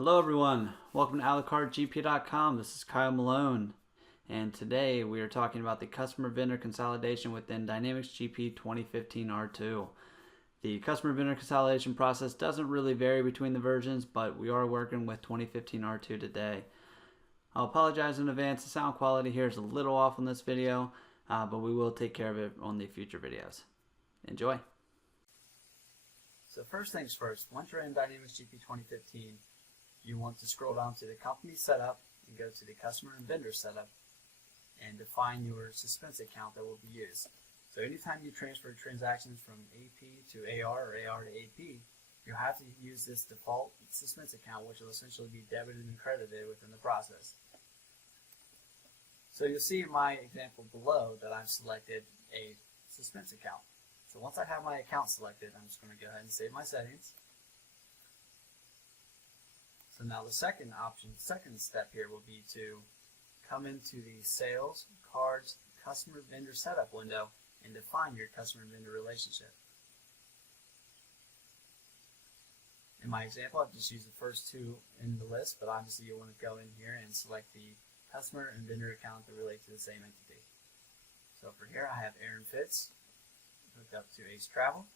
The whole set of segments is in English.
Hello everyone, welcome to AlaCarteGP.com. This is Kyle Malone, and today we are talking about the Customer Vendor Consolidation within Dynamics GP 2015 R2. The Customer Vendor Consolidation process doesn't really vary between the versions, but we are working with 2015 R2 today. I'll apologize in advance, the sound quality here is a little off on this video, but we will take care of it on the future videos. Enjoy! So first things first, once you're in Dynamics GP 2015, you want to scroll down to the company setup and go to the customer and vendor setup and define your suspense account that will be used. So anytime you transfer transactions from AP to AR or AR to AP, you have to use this default suspense account, which will essentially be debited and credited within the process. So you'll see in my example below that I've selected a suspense account. So once I have my account selected, I'm just going to go ahead and save my settings. So now the second step here will be to come into the Sales, Cards, Customer Vendor Setup window and define your customer vendor relationship. In my example, I've just used the first two in the list, but obviously you want to go in here and select the customer and vendor account that relate to the same entity. So for here I have Aaron Fitz hooked up to Ace Travel.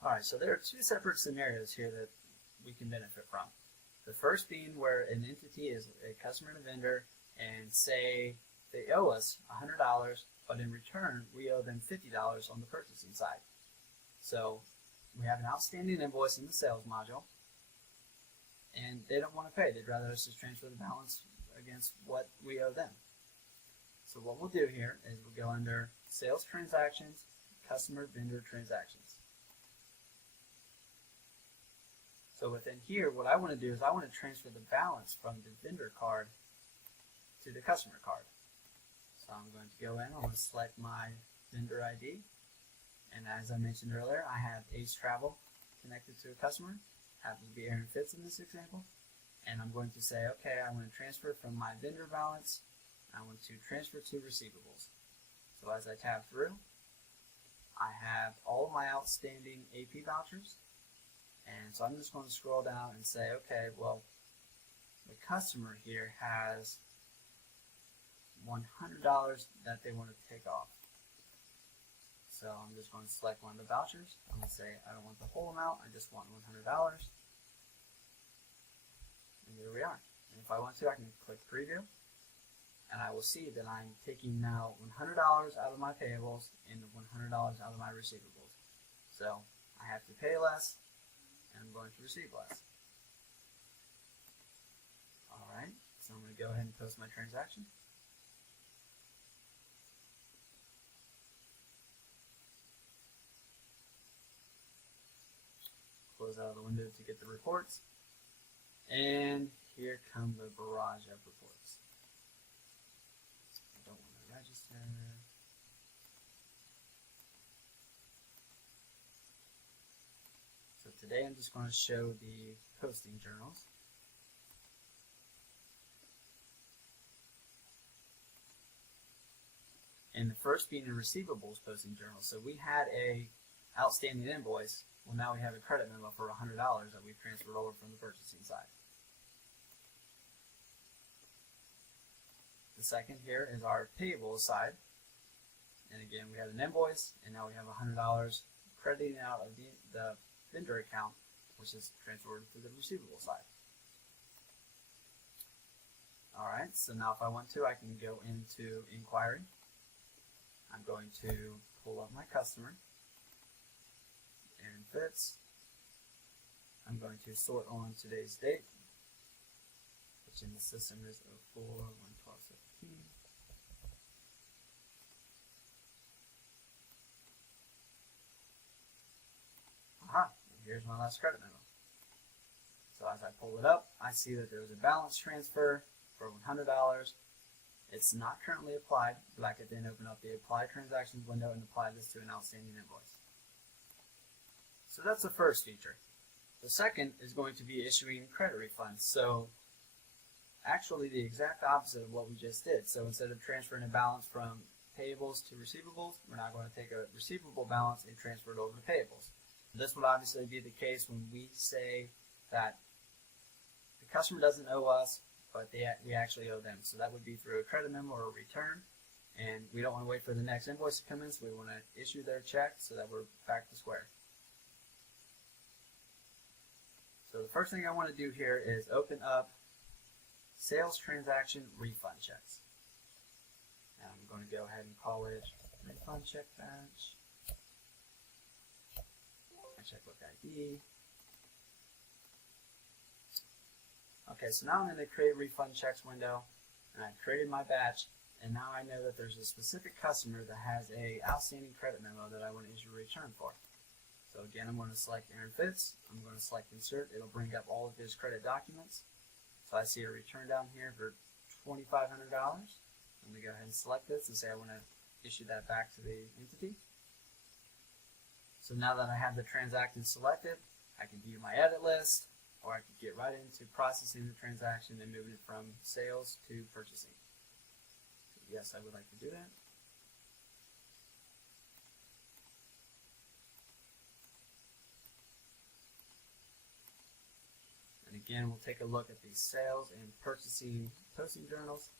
Alright, so there are two separate scenarios here that we can benefit from. The first being where an entity is a customer and a vendor, and say they owe us $100, but in return we owe them $50 on the purchasing side. So we have an outstanding invoice in the sales module, and they don't want to pay. They'd rather us just transfer the balance against what we owe them. So what we'll do here is we'll go under Sales Transactions, Customer Vendor Transactions. So within here, what I want to do is I want to transfer the balance from the vendor card to the customer card. So I'm going to go in, I'm going to select my vendor ID, and as I mentioned earlier, I have Ace Travel connected to a customer, happens to be Aaron Fitz in this example, and I'm going to say, okay, I want to transfer from my vendor balance, I want to transfer to receivables. So as I tab through, I have all of my outstanding AP vouchers. And so I'm just going to scroll down and say, okay, well, the customer here has $100 that they want to take off. So I'm just going to select one of the vouchers. I'm going to say, I don't want the whole amount, I just want $100. And there we are. And if I want to, I can click preview. And I will see that I'm taking now $100 out of my payables and $100 out of my receivables. So I have to pay less, and I'm going to receive less. Alright, so I'm going to go ahead and post my transaction. Close out of the window to get the reports. And here come the barrage of reports. I don't want to register. So today I'm just going to show the posting journals. And the first being a receivables posting journal. So we had a outstanding invoice. Well, now we have a credit memo for $100 that we've transferred over from the purchasing side. The second here is our payables side. And again, we had an invoice, and now we have $100 crediting out of the vendor account, which is transferred to the receivable side. Alright, so now if I want to, I can go into inquiry. I'm going to pull up my customer, Aaron Fitz. I'm going to sort on today's date, which in the system is 04/1/12/17. Aha, here's my last credit memo. So as I pull it up, I see that there was a balance transfer for $100. It's not currently applied, but I could then open up the Apply Transactions window and apply this to an outstanding invoice. So that's the first feature. The second is going to be issuing credit refunds. So actually the exact opposite of what we just did. So instead of transferring a balance from payables to receivables, we're now going to take a receivable balance and transfer it over to payables. This would obviously be the case when we say that the customer doesn't owe us, but we actually owe them. So that would be through a credit memo or a return. And we don't want to wait for the next invoice to come in, so we want to issue their check so that we're back to square. So the first thing I want to do here is open up Sales Transaction Refund Checks. Now I'm going to go ahead and call it Refund Check Batch. My checkbook ID. Okay, so now I'm in the Create Refund Checks window, and I've created my batch, and now I know that there's a specific customer that has a outstanding credit memo that I want to issue a return for. So again, I'm going to select Aaron Fitz. I'm going to select Insert. It'll bring up all of his credit documents. So I see a return down here for $2,500. I'm going to go ahead and select this and say I want to issue that back to the entity. So now that I have the transaction selected, I can view my edit list, or I could get right into processing the transaction and moving it from sales to purchasing. So yes, I would like to do that. And again, we'll take a look at the sales and purchasing posting journals.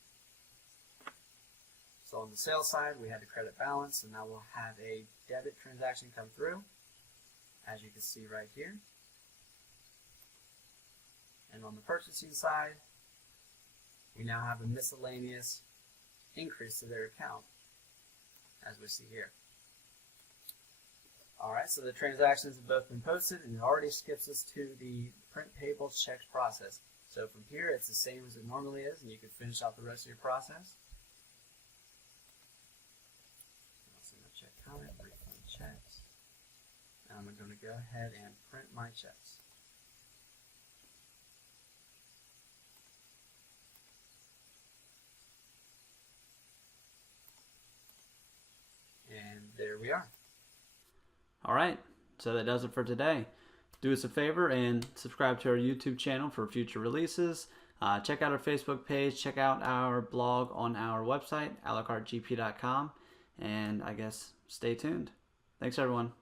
So on the sales side, we had a credit balance, and now we'll have a debit transaction come through, as you can see right here. And on the purchasing side, we now have a miscellaneous increase to their account, as we see here. Alright, so the transactions have both been posted, and it already skips us to the print payables checks process. So from here, it's the same as it normally is, and you can finish out the rest of your process. I'll send a check comment, refund checks. Now I'm going to go ahead and print my checks. And there we are. Alright, so that does it for today. Do us a favor and subscribe to our YouTube channel for future releases. Check out our Facebook page, check out our blog on our website, alacartegp.com, and I guess stay tuned. Thanks everyone.